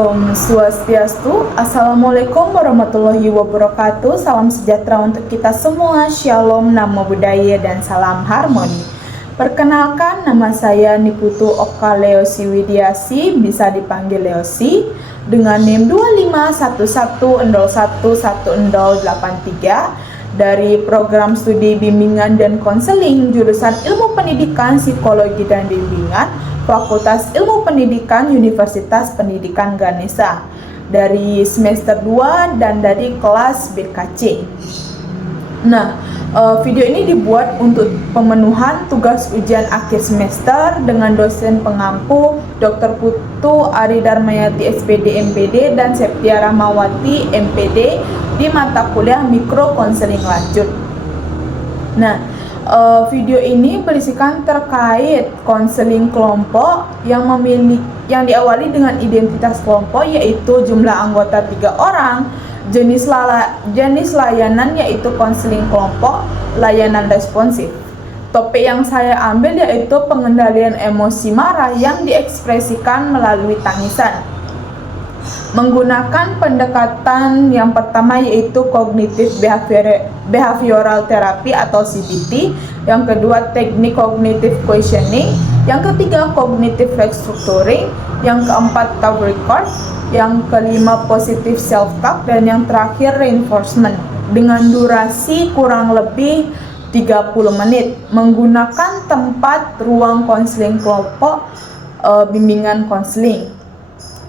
Om Swastiastu. Assalamualaikum warahmatullahi wabarakatuh. Salam sejahtera untuk kita semua. Shalom, namo buddhaya, dan salam harmoni. Perkenalkan, nama saya Niputu Oka Leosi Widiasi, bisa dipanggil Leosi, dengan NIM 2511011083 dari program studi bimbingan dan konseling jurusan Ilmu Pendidikan, Psikologi dan Bimbingan, Fakultas Ilmu Pendidikan Universitas Pendidikan Ganesha dari semester 2 dan dari kelas BKC. Nah, video ini dibuat untuk pemenuhan tugas ujian akhir semester dengan dosen pengampu Dr. Putu Ari Darmayati SPD MPD dan Septia Rahmawati MPD di mata kuliah Mikro Konseling Lanjut. Nah, video ini berisikan terkait konseling kelompok yang diawali dengan identitas kelompok, yaitu jumlah anggota 3 orang, jenis layanan yaitu konseling kelompok, layanan responsif. Topik yang saya ambil yaitu pengendalian emosi marah yang diekspresikan melalui tangisan. Menggunakan pendekatan yang pertama yaitu Cognitive Behavioral Therapy atau CBT, yang kedua teknik Cognitive Questioning, yang ketiga Cognitive Restructuring, yang keempat Talk Record, yang kelima Positive Self-Talk, dan yang terakhir Reinforcement dengan durasi kurang lebih 30 menit menggunakan tempat ruang konseling kelompok bimbingan konseling.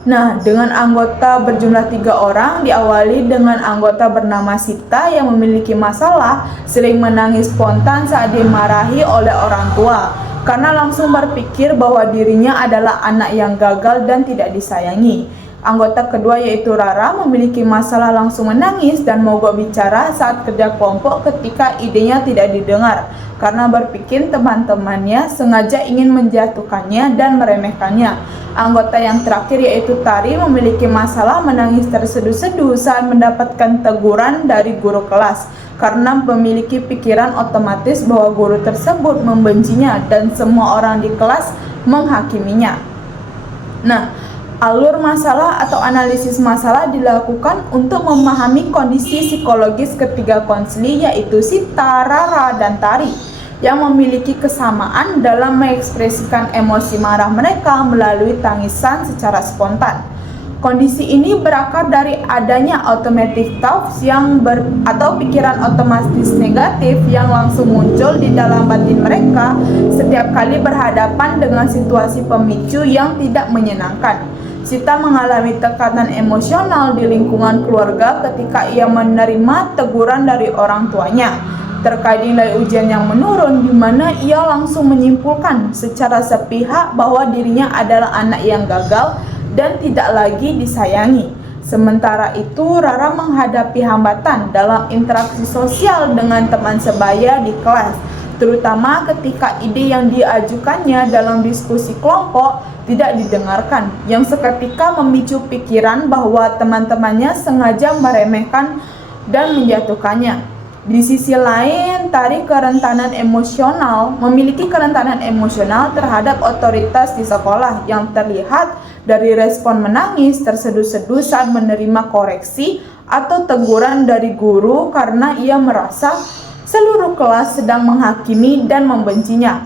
Nah, dengan anggota berjumlah 3 orang, diawali dengan anggota bernama Sita yang memiliki masalah, sering menangis spontan saat dimarahi oleh orang tua, karena langsung berpikir bahwa dirinya adalah anak yang gagal dan tidak disayangi. Anggota kedua yaitu Rara memiliki masalah langsung menangis dan mogok bicara saat kerja kelompok ketika idenya tidak didengar, karena berpikir teman-temannya sengaja ingin menjatuhkannya dan meremehkannya. Anggota yang terakhir yaitu Tari memiliki masalah menangis terseduh-seduh saat mendapatkan teguran dari guru kelas, karena memiliki pikiran otomatis bahwa guru tersebut membencinya dan semua orang di kelas menghakiminya. Nah, alur masalah atau analisis masalah dilakukan untuk memahami kondisi psikologis ketiga konseli yaitu Sita, Rara, dan Tari yang memiliki kesamaan dalam mengekspresikan emosi marah mereka melalui tangisan secara spontan. Kondisi ini berakar dari adanya automatic thoughts atau pikiran otomatis negatif yang langsung muncul di dalam batin mereka setiap kali berhadapan dengan situasi pemicu yang tidak menyenangkan. Sita mengalami tekanan emosional di lingkungan keluarga ketika ia menerima teguran dari orang tuanya terkait nilai ujian yang menurun, di mana ia langsung menyimpulkan secara sepihak bahwa dirinya adalah anak yang gagal dan tidak lagi disayangi. Sementara itu, Rara menghadapi hambatan dalam interaksi sosial dengan teman sebaya di kelas, terutama ketika ide yang diajukannya dalam diskusi kelompok tidak didengarkan, yang seketika memicu pikiran bahwa teman-temannya sengaja meremehkan dan menjatuhkannya. Di sisi lain, Tari memiliki kerentanan emosional terhadap otoritas di sekolah yang terlihat dari respon menangis, terseduh-seduh saat menerima koreksi atau teguran dari guru karena ia merasa seluruh kelas sedang menghakimi dan membencinya.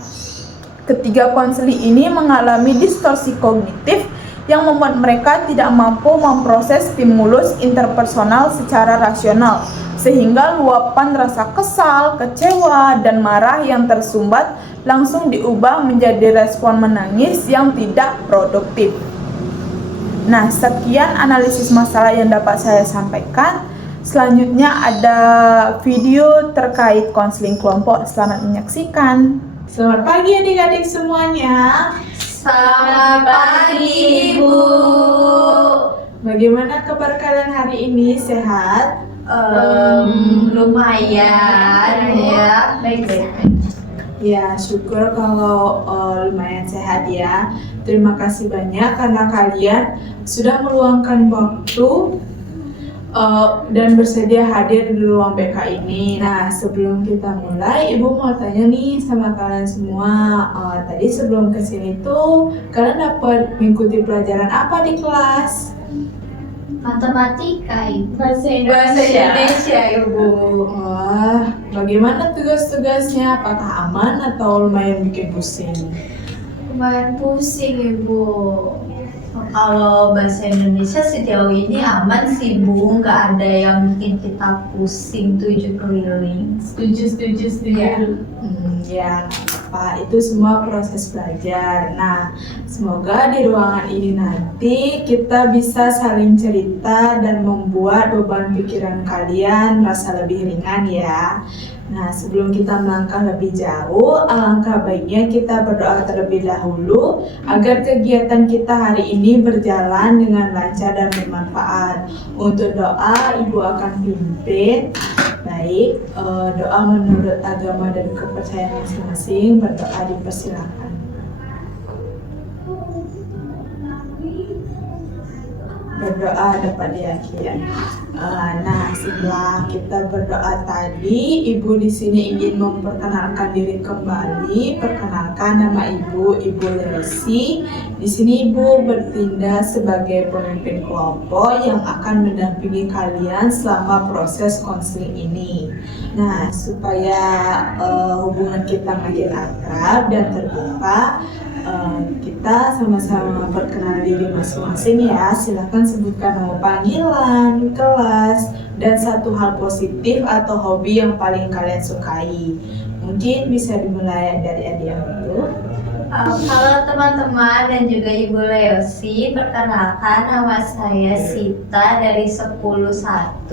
Ketiga konseli ini mengalami distorsi kognitif yang membuat mereka tidak mampu memproses stimulus interpersonal secara rasional, sehingga luapan rasa kesal, kecewa, dan marah yang tersumbat langsung diubah menjadi respon menangis yang tidak produktif. Nah, sekian analisis masalah yang dapat saya sampaikan. Selanjutnya ada video terkait konseling kelompok. Selamat menyaksikan. Selamat pagi adik-adik semuanya. Selamat pagi, Bu. Bagaimana kabar kalian hari ini? Sehat? Lumayan ya, baik-baik. Ya, syukur kalau lumayan sehat ya. Terima kasih banyak karena kalian sudah meluangkan waktu dan bersedia hadir di ruang BK ini. Nah, sebelum kita mulai, Ibu mau tanya nih sama kalian semua. Tadi sebelum kesini tuh, kalian dapat mengikuti pelajaran apa di kelas? Matematika, Ibu. Bahasa Bahasa Indonesia, Ibu. Wah, bagaimana tugas-tugasnya? Apakah aman atau lumayan bikin pusing? Lumayan pusing, Ibu. Kalau bahasa Indonesia sejauh ini aman sih, Bu. Nggak ada yang bikin kita pusing 7 keliling. Setuju. Ya. Ya, apa itu semua proses belajar. Nah, semoga di ruangan ini nanti kita bisa saling cerita dan membuat beban pikiran kalian merasa lebih ringan ya. Nah, sebelum kita melangkah lebih jauh, alangkah baiknya kita berdoa terlebih dahulu agar kegiatan kita hari ini berjalan dengan lancar dan bermanfaat. Untuk doa, Ibu akan pimpin. Baik, doa menurut agama dan kepercayaan masing-masing, berdoa dipersilakan. Berdoa dapat diakhiri. Nah, setelah kita berdoa tadi, Ibu di sini ingin memperkenalkan diri kembali. Perkenalkan nama Ibu Leosi. Di sini Ibu bertindak sebagai pemimpin kelompok yang akan mendampingi kalian selama proses konseling ini. Nah, supaya hubungan kita makin akrab dan terbuka, kita sama-sama perkenalan diri masing-masing ya. Silakan sebutkan nama panggilan, kelas, dan satu hal positif atau hobi yang paling kalian sukai. Mungkin bisa dimulai dari Adia dulu. Halo teman-teman dan juga Ibu Leosi, perkenalkan nama saya Sita dari 10-1.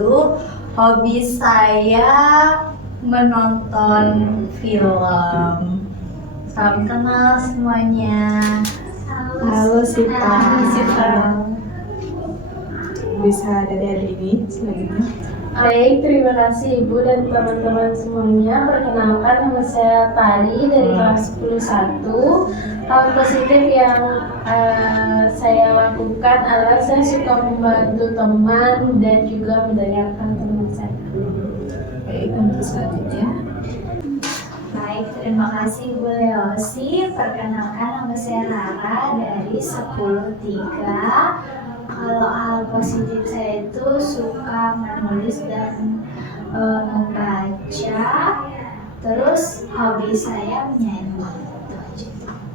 Hobi saya menonton film. Salam kenal semuanya. Halo Sita. Sita. Bisa dari adik ini selanjutnya. Baik, terima kasih Ibu dan teman-teman semuanya. Perkenalkan, nama saya Tari dari kelas 10-1. Hal positif yang saya lakukan adalah saya suka membantu teman dan juga mendengarkan teman saya. Baik, untuk selanjutnya. Baik, terima kasih Bu Leosi. Perkenalkan nama saya Rara dari 10-3. Kalau hal positif saya itu suka menulis dan membaca. Terus hobi saya menyanyi.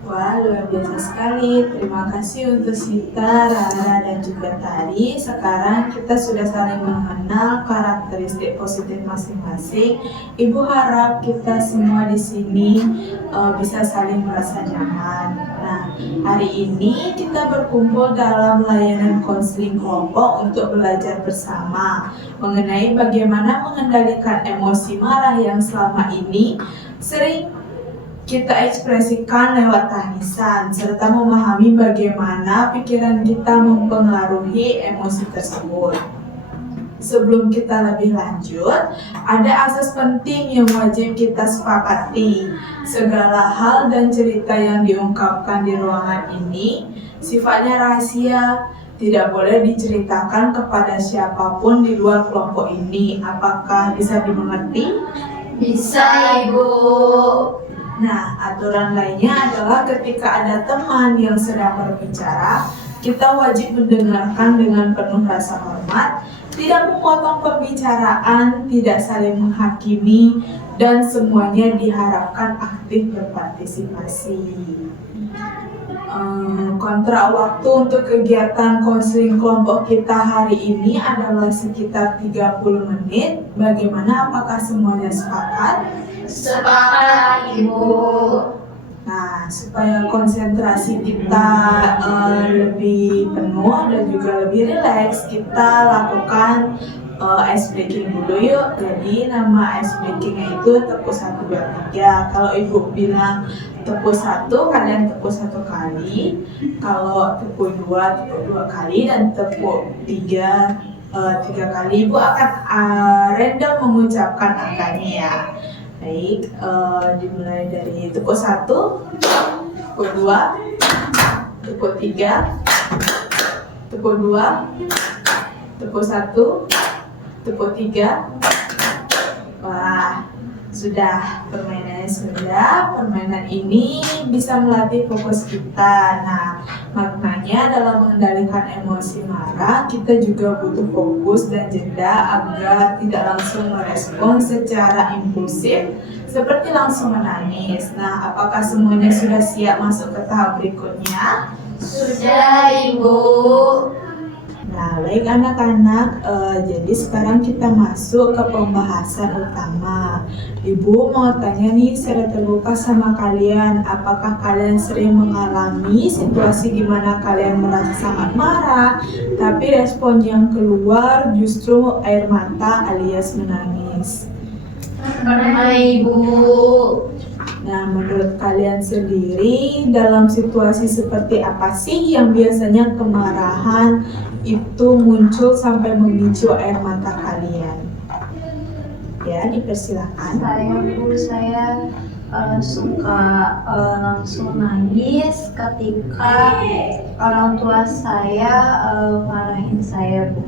Wah, luar biasa sekali. Terima kasih untuk Sita, Rara, dan juga Tari. Sekarang kita sudah saling mengenal karakteristik positif masing-masing. Ibu harap kita semua di sini bisa saling merasa nyaman. Nah, hari ini kita berkumpul dalam layanan konseling kelompok untuk belajar bersama mengenai bagaimana mengendalikan emosi marah yang selama ini sering kita ekspresikan lewat tangisan, serta memahami bagaimana pikiran kita mempengaruhi emosi tersebut. Sebelum kita lebih lanjut, ada asas penting yang wajib kita sepakati. Segala hal dan cerita yang diungkapkan di ruangan ini sifatnya rahasia, tidak boleh diceritakan kepada siapapun di luar kelompok ini. Apakah bisa dimengerti? Bisa, Ibu. Nah, aturan lainnya adalah ketika ada teman yang sedang berbicara, kita wajib mendengarkan dengan penuh rasa hormat, tidak memotong pembicaraan, tidak saling menghakimi, dan semuanya diharapkan aktif berpartisipasi. Kontrak waktu untuk kegiatan konseling kelompok kita hari ini adalah sekitar 30 menit. Bagaimana, apakah semuanya sepakat? Sepakat, Ibu. Nah, supaya konsentrasi kita lebih penuh dan juga lebih rileks, kita lakukan ice breaking dulu yuk. Jadi nama ice breakingnya itu tepuk 1, 2, 3. Kalau Ibu bilang tepuk 1, kalian tepuk 1 kali. Kalau tepuk 2 kali, dan tepuk 3 kali. Ibu akan random mengucapkan angkanya ya. Baik, dimulai dari tepuk 1, tepuk 2, tepuk 3, tepuk 2, tepuk 1, Tepuk 3. Wah, sudah, permainannya sudah. Permainan ini bisa melatih fokus kita. Nah, maknanya dalam mengendalikan emosi marah, kita juga butuh fokus dan jeda agar tidak langsung merespon secara impulsif seperti langsung menangis. Nah, apakah semuanya sudah siap masuk ke tahap berikutnya? Sudah, Ibu. Nah, baik anak-anak, jadi sekarang kita masuk ke pembahasan utama. Ibu mau tanya nih secara terbuka sama kalian, apakah kalian sering mengalami situasi di mana kalian merasa sangat marah, tapi respon yang keluar justru air mata alias menangis? Pernah, Ibu. Nah, menurut kalian sendiri, dalam situasi seperti apa sih yang biasanya kemarahan itu muncul sampai memicu air mata kalian? Ya, dipersilakan. Saya suka langsung nangis ketika orang tua saya marahin saya, Bu.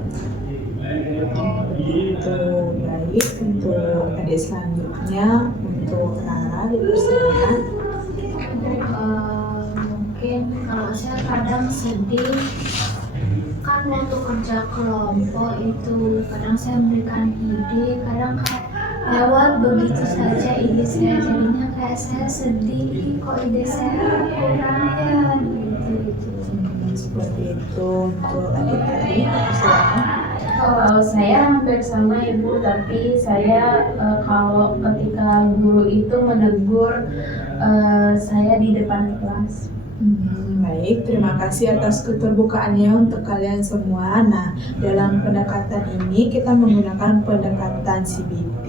Itu baik. Untuk adik selanjutnya, untuk Rara, dipersilakan. Mungkin kalau saya kadang sedih, kan waktu kerja kelompok itu kadang saya memberikan ide, kadang kayak lewat begitu saja ide saya, jadinya kayak saya sedih, kok ide saya kurang ya gitu. Seperti itu. Untuk adik-adik, dipersilakan. Kalau saya hampir sama Ibu, tapi saya kalau ketika guru itu menegur saya di depan kelas. Baik, terima kasih atas keterbukaannya untuk kalian semua. Nah, dalam pendekatan ini kita menggunakan pendekatan CBT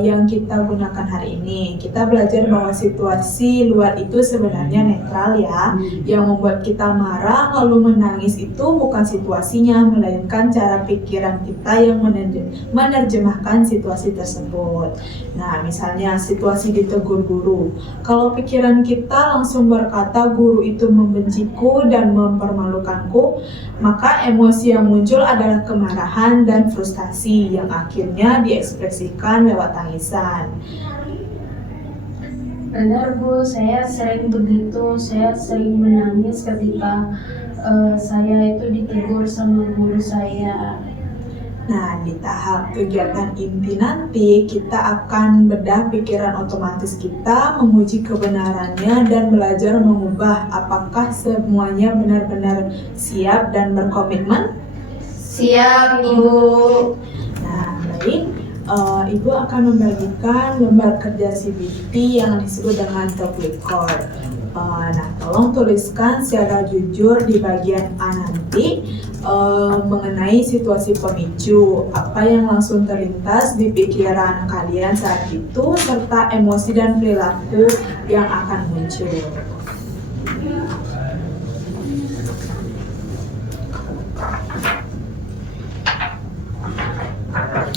yang kita gunakan hari ini. Kita belajar bahwa situasi luar itu sebenarnya netral ya. Yang membuat kita marah lalu menangis itu bukan situasinya, melainkan cara pikiran kita yang menerjemahkan situasi tersebut. Nah, misalnya situasi ditegur guru. Kalau pikiran kita langsung berkata guru itu membenciku dan mempermalukanku, maka emosi yang muncul adalah kemarahan dan frustasi yang akhirnya diekspresikan lewat tangisan. Benar Bu, saya sering begitu, saya sering menangis ketika saya itu ditegur sama guru saya. Nah, di tahap kegiatan inti nanti, kita akan bedah pikiran otomatis kita, menguji kebenarannya, dan belajar mengubah apakah semuanya benar-benar siap dan berkomitmen. Siap, Ibu. Nah, baik. Ibu akan membagikan lembar kerja CBT yang disebut dengan top record. Nah, tolong tuliskan secara jujur di bagian A nanti mengenai situasi pemicu, apa yang langsung terlintas di pikiran kalian saat itu, serta emosi dan perilaku yang akan muncul.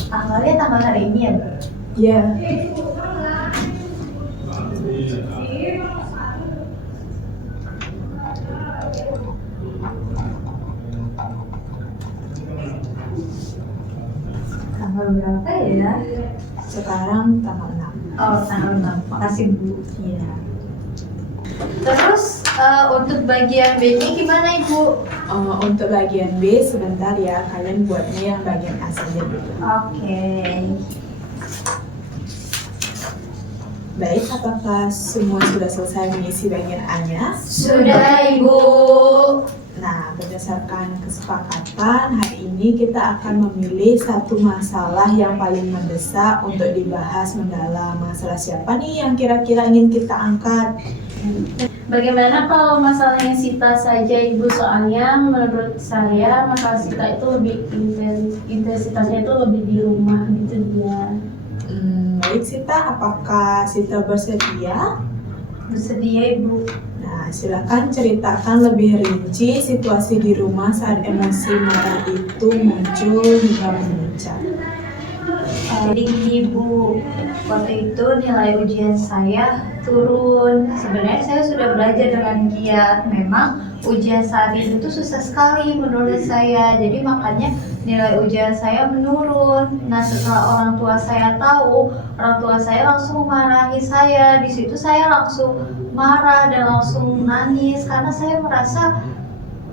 Tanggalnya tanggal hari ini ya, Bu? Ya. Tanggal berapa ya? Sekarang tanggal 6. Oh, tanggal 6. Makasih, Bu. Iya. Terus untuk bagian B ini gimana, Ibu? Untuk bagian B sebentar ya, kalian buatnya yang bagian A saja dulu. Oke. Baik, apakah semua sudah selesai mengisi bagian A-nya? Sudah, Ibu. Nah, berdasarkan kesepakatan, hari ini kita akan memilih satu masalah yang paling mendesak untuk dibahas mendalam. Masalah siapa nih yang kira-kira ingin kita angkat? Bagaimana kalau masalahnya Sita saja Ibu, soalnya menurut saya masalah Sita itu lebih intensitasnya itu lebih di rumah gitu dia. Baik Sita, apakah Sita bersedia? Bersedia, Ibu. Nah, silakan ceritakan lebih rinci situasi di rumah saat emosi marah itu muncul hingga memuncak. Jadi gini, Bu, waktu itu nilai ujian saya turun. Sebenarnya saya sudah belajar dengan giat. Memang ujian saat itu tuh susah sekali menurut saya. Jadi makanya nilai ujian saya menurun. Nah, setelah orang tua saya tahu, orang tua saya langsung marahi saya. Di situ saya langsung marah dan langsung nangis karena saya merasa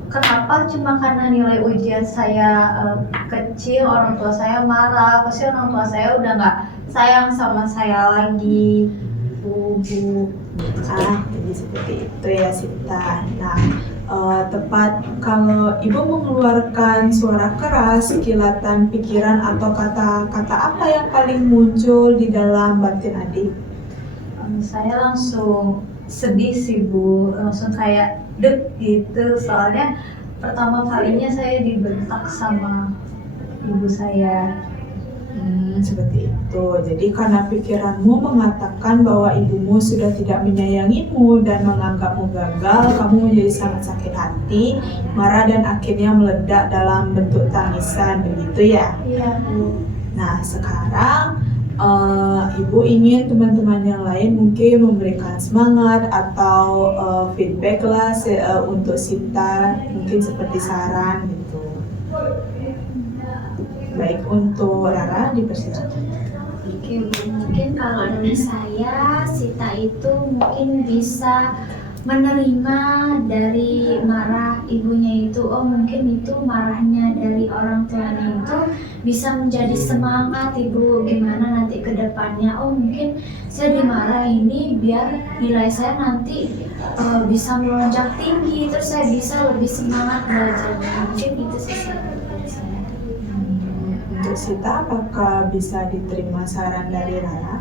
kenapa cuma karena nilai ujian saya kecil orang tua saya marah. Pasti orang tua saya udah nggak sayang sama saya lagi. Bu. Jadi seperti itu ya Sinta. Nah, tepat kalau ibu mengeluarkan suara keras, kilatan pikiran atau kata-kata apa yang paling muncul di dalam batin adik? Saya langsung sedih sih Bu, langsung kayak deg gitu. Soalnya pertama kalinya saya dibentak sama ibu saya. Seperti itu. Jadi karena pikiranmu mengatakan bahwa ibumu sudah tidak menyayangimu dan menganggapmu gagal, kamu menjadi sangat sakit hati, marah dan akhirnya meledak dalam bentuk tangisan, begitu ya? Iya Bu. Nah sekarang ibu ingin teman-teman yang lain mungkin memberikan semangat atau feedback lah untuk Sinta, mungkin seperti saran gitu. Baik, untuk Rara dipersilakan. Oke, Bu. Mungkin kalau dari saya, Sita itu mungkin bisa menerima dari marah ibunya itu. Oh, mungkin itu marahnya dari orang tuanya itu bisa menjadi semangat ibu gimana nanti ke depannya. Oh, mungkin saya dimarah ini biar nilai saya nanti bisa melonjak tinggi, terus saya bisa lebih semangat belajarnya. Mungkin itu sih dari saya. Untuk Sita, apakah bisa diterima saran dari Rara?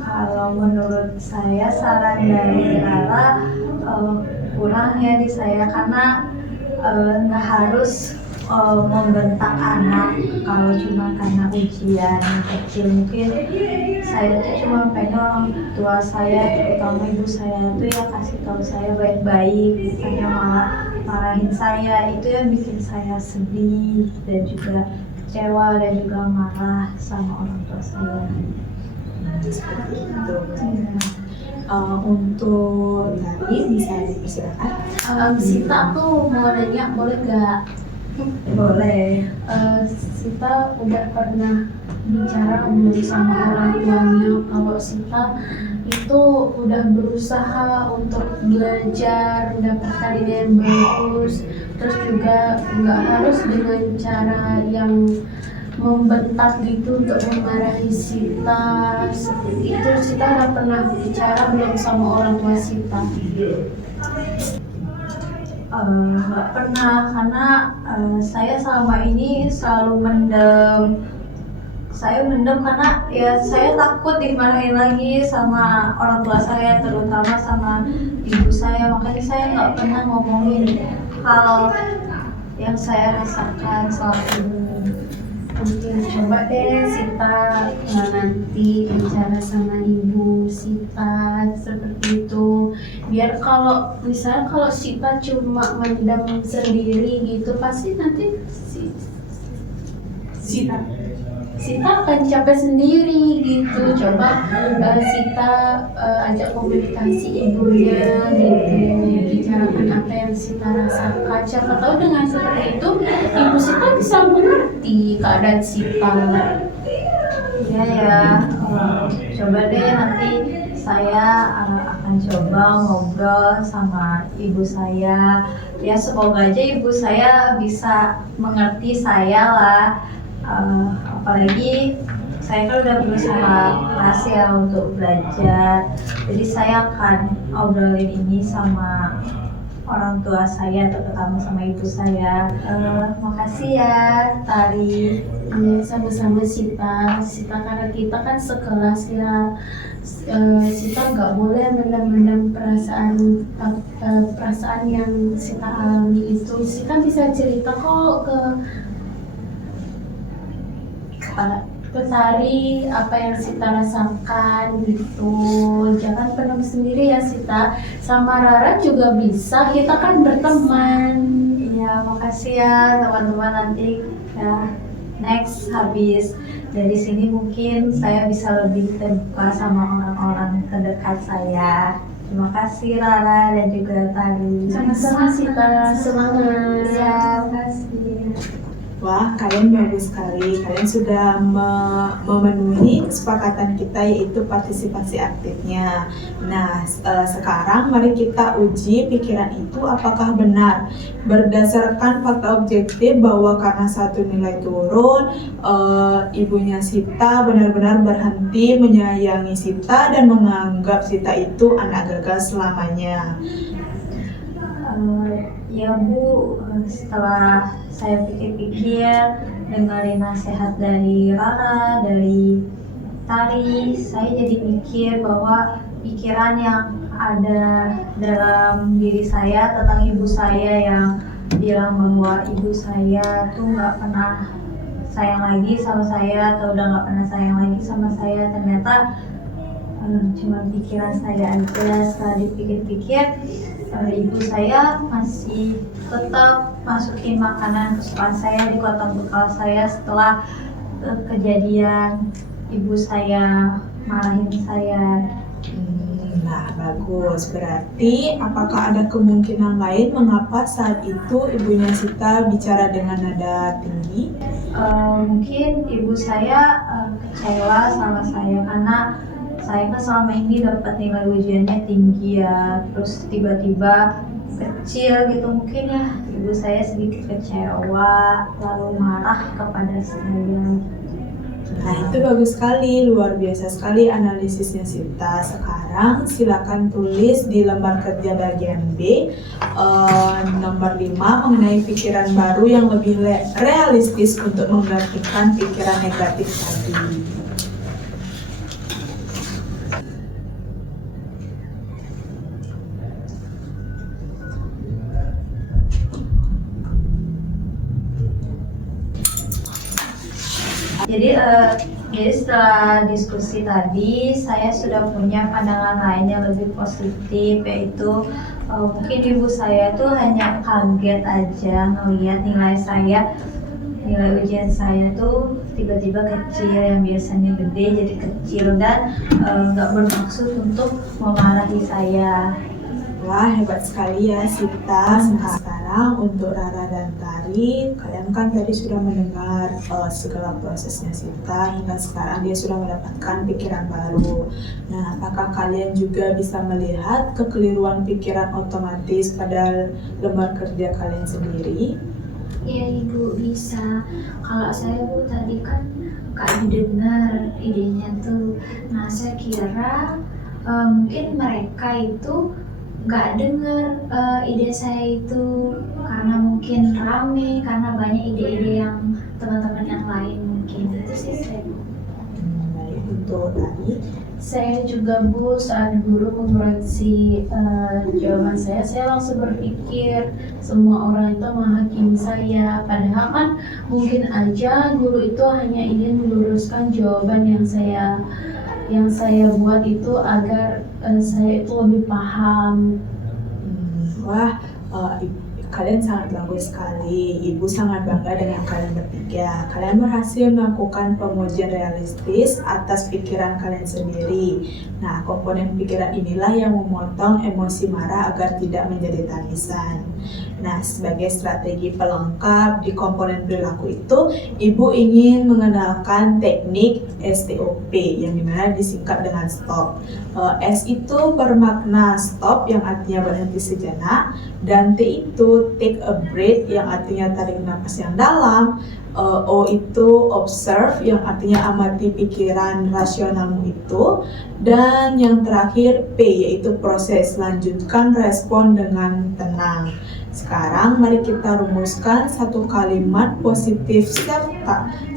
Kalau menurut saya saran dari Rara kurang ya di saya karena nggak harus membentak anak kalau cuma karena ujian kecil. Mungkin saya tuh cuma pengen orang tua saya, terutama ibu saya tuh ya kasih tahu saya baik-baik, bukannya malah marahin saya. Itu yang bikin saya sedih dan juga kecewa dan juga marah sama orang tua saya. Seperti itu. Untuk Tari bisa dipersilakan. Sita tuh mau nanya, boleh nggak? Boleh. Sita udah pernah bicara belum sama orang tuanya kalau Sita itu udah berusaha untuk belajar, mendapatkan ide yang bagus, terus juga nggak harus dengan cara yang membentak gitu untuk memarahi Sita. Seperti itu Sita udah pernah bicara belum sama orang tua Sita? Nggak pernah karena saya selama ini selalu mendem. Saya mendem karena ya saya takut dimarahin lagi sama orang tua saya, terutama sama ibu saya. Makanya saya nggak pernah ngomongin hal yang saya rasakan selama ini. Mungkin coba deh Sita nanti bicara sama ibu Sita seperti itu. Biar kalau misalnya kalau Sita cuma mendam sendiri gitu, pasti nanti Sita akan capek sendiri gitu. Coba Sita ajak komunikasi ibunya gitu, bicarakan apa yang Sita rasakan. Siapa tahu dengan seperti itu ibu Sita bisa mengerti keadaan Sita. Iya ya, coba deh nanti saya akan coba ngobrol sama ibu saya. Ya semoga aja ibu saya bisa mengerti saya lah. Apalagi saya kan udah berusaha keras ya untuk belajar, jadi saya akan obrolin ini sama orang tua saya, terutama sama ibu saya. Makasih ya Tari. Sama-sama Sita karena kita kan sekelas ya. Sita nggak boleh mendam perasaan yang Sita alami itu. Sita bisa cerita kok ke Tari apa yang Sita rasakan gitu. Jangan pendam sendiri ya Sita. Sama Rara juga bisa, kita kan berteman. Iya, makasih ya teman-teman nanti ya. Next, habis dari sini mungkin saya bisa lebih terbuka sama orang-orang terdekat saya. Terima kasih Rara dan juga Tari. Sama-sama Sita, semangat. Ya, terima kasih. Wah, kalian bagus sekali. Kalian sudah memenuhi kesepakatan kita yaitu partisipasi aktifnya. Nah, sekarang mari kita uji pikiran itu apakah benar. Berdasarkan fakta objektif bahwa karena satu nilai turun, ibunya Sita benar-benar berhenti menyayangi Sita dan menganggap Sita itu anak gagal selamanya. Ya Bu, setelah saya pikir-pikir, dengerin nasihat dari Rara, dari Tari, saya jadi mikir bahwa pikiran yang ada dalam diri saya tentang ibu saya yang bilang bahwa ibu saya tuh nggak pernah sayang lagi sama saya atau udah nggak pernah sayang lagi sama saya, ternyata cuma pikiran saya aja. Setelah dipikir-pikir, ibu saya masih tetap masukin makanan kesukaan saya di kotak bekal saya setelah kejadian ibu saya marahin saya. Nah, bagus. Berarti apakah ada kemungkinan lain mengapa saat itu ibunya Sita bicara dengan nada tinggi? Mungkin ibu saya kecewa sama saya karena saya kan selama ini dapat nilai ujiannya tinggi ya, terus tiba-tiba kecil gitu, mungkin ya ibu saya sedikit kecewa lalu marah kepada saya. Nah, itu bagus sekali, luar biasa sekali analisisnya Sita. Sekarang silakan tulis di lembar kerja bagian B nomor 5 mengenai pikiran baru yang lebih realistis untuk menggantikan pikiran negatif tadi. Jadi setelah diskusi tadi, saya sudah punya pandangan lain yang lebih positif, yaitu mungkin ibu saya tuh hanya kaget aja ngelihat nilai ujian saya tuh tiba-tiba kecil, yang biasanya gede jadi kecil, dan nggak bermaksud untuk memarahi saya. Wah, hebat sekali ya Sita. Sekarang untuk Rara dan Tari, kalian kan tadi sudah mendengar segala prosesnya Sita hingga sekarang dia sudah mendapatkan pikiran baru. Nah, apakah kalian juga bisa melihat kekeliruan pikiran otomatis pada lembar kerja kalian sendiri? Iya Ibu, bisa. Kalau saya Bu tadi kan gak didengar idenya tuh. Nah saya kira mungkin mereka itu gak dengar ide saya itu karena mungkin rame, karena banyak ide-ide yang teman-teman yang lain mungkin. Itu sih saya. Baik, untuk Tari. Saya juga Bu, saat guru mengoreksi jawaban saya langsung berpikir semua orang itu menghakimi saya. Padahal kan mungkin aja guru itu hanya ingin meluruskan jawaban yang saya buat itu agar saya itu lebih paham. Wah, kalian sangat bagus sekali. Ibu sangat bangga dengan kalian bertiga. Kalian berhasil melakukan pengujian realistis atas pikiran kalian sendiri. Nah, komponen pikiran inilah yang memotong emosi marah agar tidak menjadi tangisan. Nah, sebagai strategi pelengkap di komponen perilaku itu, Ibu ingin mengenalkan teknik STOP yang dimana disingkat dengan stop. S itu bermakna stop yang artinya berhenti sejenak, dan T itu take a breath yang artinya tarik nafas yang dalam. O itu observe yang artinya amati pikiran rasionalmu itu, dan yang terakhir P yaitu proses, lanjutkan respon dengan tenang. Sekarang mari kita rumuskan satu kalimat positif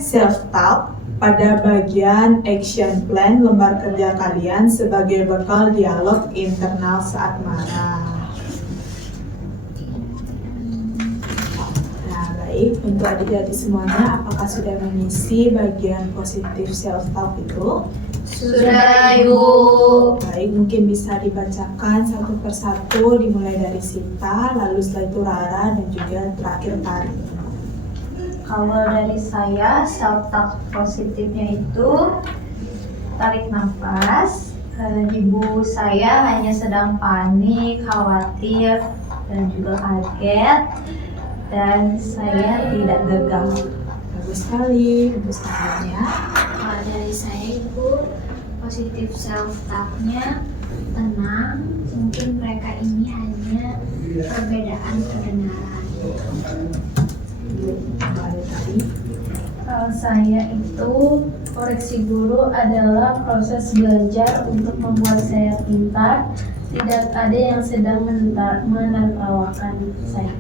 self-talk pada bagian action plan lembar kerja kalian sebagai bekal dialog internal saat marah. Nah, baik, untuk adik-adik semuanya, apakah sudah mengisi bagian positif self-talk itu? Sudah Ibu. Baik, mungkin bisa dibacakan satu persatu dimulai dari Sita, lalu setelah itu Rara, dan juga terakhir Tari. Kalau dari saya, self talk positifnya itu tarik nafas. Ibu saya hanya sedang panik, khawatir, dan juga kaget, dan saya tidak gagal. Bagus sekali untuk selanjutnya. Kalau dari saya Ibu, positif self talk-nya tenang, mungkin mereka ini hanya perbedaan kebenaran. Kembali tadi. Kalau saya itu, koreksi guru adalah proses belajar untuk membuat saya pintar. Tidak ada yang sedang menertawakan saya.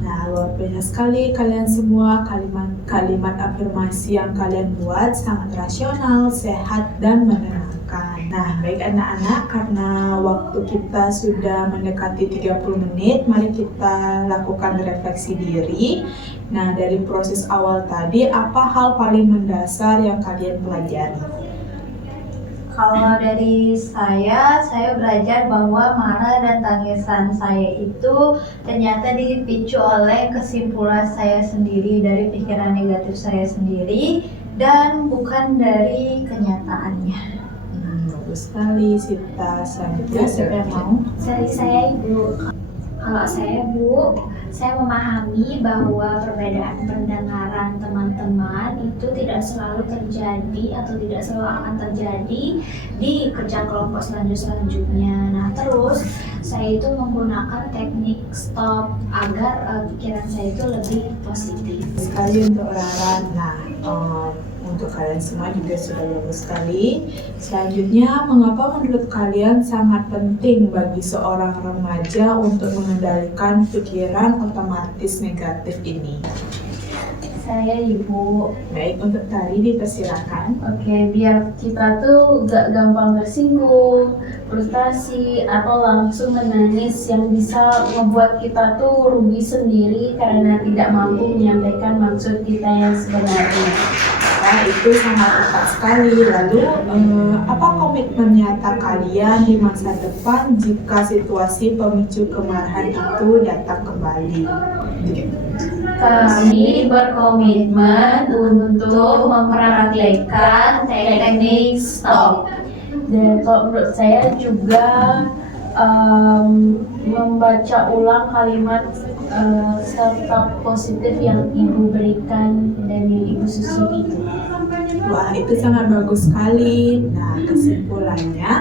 Nah, luar biasa sekali kalian semua. Kalimat afirmasi yang kalian buat sangat rasional, sehat, dan menenangkan. Nah, baik anak-anak, karena waktu kita sudah mendekati 30 menit, mari kita lakukan refleksi diri. Nah, dari proses awal tadi, apa hal paling mendasar yang kalian pelajari? Kalau dari saya belajar bahwa marah dan tangisan saya itu ternyata dipicu oleh kesimpulan saya sendiri, dari pikiran negatif saya sendiri, dan bukan dari kenyataannya. Bagus sekali, Sita. Selanjutnya, siapa yang mau? Dari saya Ibu, kalau saya Bu, saya memahami bahwa perbedaan pendengaran teman-teman itu tidak selalu terjadi atau tidak selalu akan terjadi di kerja kelompok selanjutnya. Nah, terus saya itu menggunakan teknik stop agar pikiran saya itu lebih positif. Sekali untuk Rara. Nah, untuk kalian semua juga sudah bagus sekali. Selanjutnya, mengapa menurut kalian sangat penting bagi seorang remaja untuk mengendalikan pikiran otomatis negatif ini? Saya Ibu. Baik, untuk Tari dipersilakan. Oke, biar kita tuh gak gampang tersinggung, frustasi, atau langsung menangis yang bisa membuat kita tuh rugi sendiri karena tidak mampu menyampaikan maksud kita yang sebenarnya. Nah, itu sangat tepat sekali. Lalu, apa komitmen nyata kalian di masa depan jika situasi pemicu kemarahan itu datang kembali? Kami berkomitmen untuk mempraktikkan teknik stop. Dan kalau menurut saya juga membaca ulang kalimat self-talk positif yang Ibu berikan dan yang Ibu susun itu. Wah, itu sangat bagus sekali. Nah, kesimpulannya,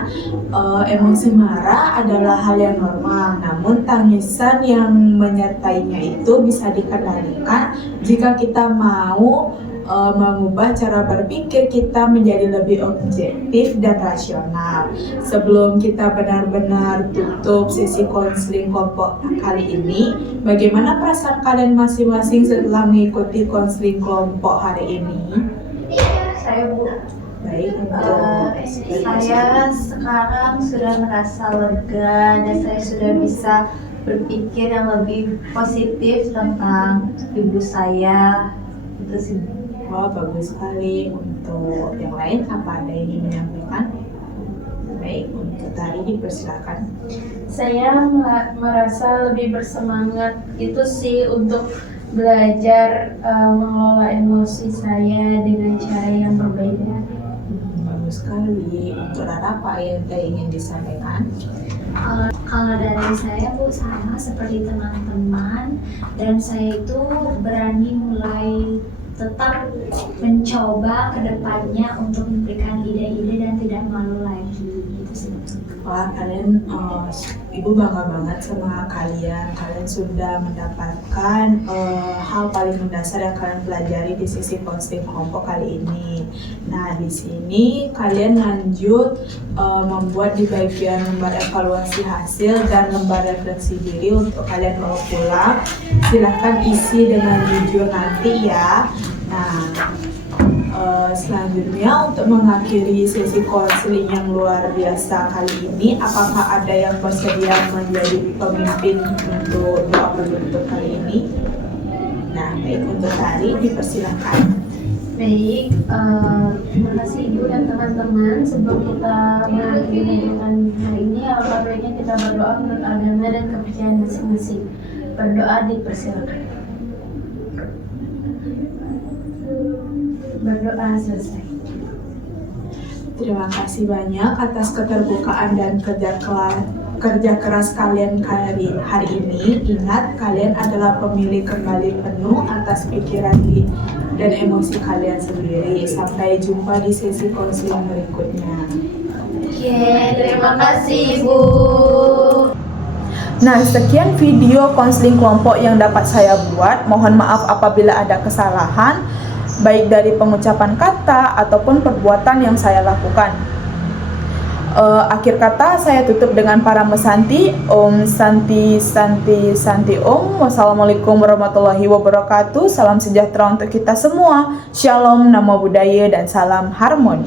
emosi marah adalah hal yang normal, namun tangisan yang menyertainya itu bisa dikendalikan jika kita mau mengubah cara berpikir kita menjadi lebih objektif dan rasional. Sebelum kita benar-benar tutup sesi konseling kelompok kali ini, bagaimana perasaan kalian masing-masing setelah mengikuti konseling kelompok hari ini? Saya Bu, Baik, untuk saya sekarang sudah merasa lega dan saya sudah bisa berpikir yang lebih positif tentang ibu saya. Itu sih. Wah, bagus sekali. Untuk yang lain, apa ada yang ingin menyampaikan? Baik, untuk Tari dipersilakan. Saya merasa lebih bersemangat itu sih untuk belajar mengelola emosi saya dengan cara yang berbeda. Bagus sekali. Untuk Rara, apa yang ingin disampaikan? Kalau dari saya Bu sama seperti teman-teman, dan saya itu berani mulai tetap mencoba ke depannya untuk memberikan ide-ide dan tidak malu lagi gitu sih. Wah, kalian, Ibu bangga banget sama kalian. Kalian sudah mendapatkan hal paling mendasar yang kalian pelajari di sesi konseling kelompok kali ini. Nah, di sini kalian lanjut membuat di bagian lembar evaluasi hasil dan lembar refleksi diri untuk kalian bawa pulang. Silahkan isi dengan jujur nanti ya. Nah, selanjutnya untuk mengakhiri sesi konseling yang luar biasa kali ini, apakah ada yang bersedia menjadi pemimpin untuk doa penutup kali ini? Nah, baik, untuk Tari dipersilakan. Baik, terima kasih Ibu dan teman-teman. Sebelum kita mengakhiri pendidikan hari ini, alangkah baiknya kita berdoa menurut agama dan kepercayaan masing-masing. Berdoa dipersilakan. berdoa selesai. Terima kasih banyak atas keterbukaan dan kerja keras kalian hari ini. Ingat, kalian adalah pemilik kembali penuh atas pikiran dan emosi kalian sendiri. Sampai jumpa di sesi konseling berikutnya. Oke, terima kasih Bu. Nah, sekian video konseling kelompok yang dapat saya buat. Mohon maaf apabila ada kesalahan, baik dari pengucapan kata ataupun perbuatan yang saya lakukan. Akhir kata saya tutup dengan para mesanti. Om Santi Santi Santi Om. Wassalamualaikum warahmatullahi wabarakatuh. Salam sejahtera untuk kita semua. Shalom, namo buddhaya, dan salam harmoni.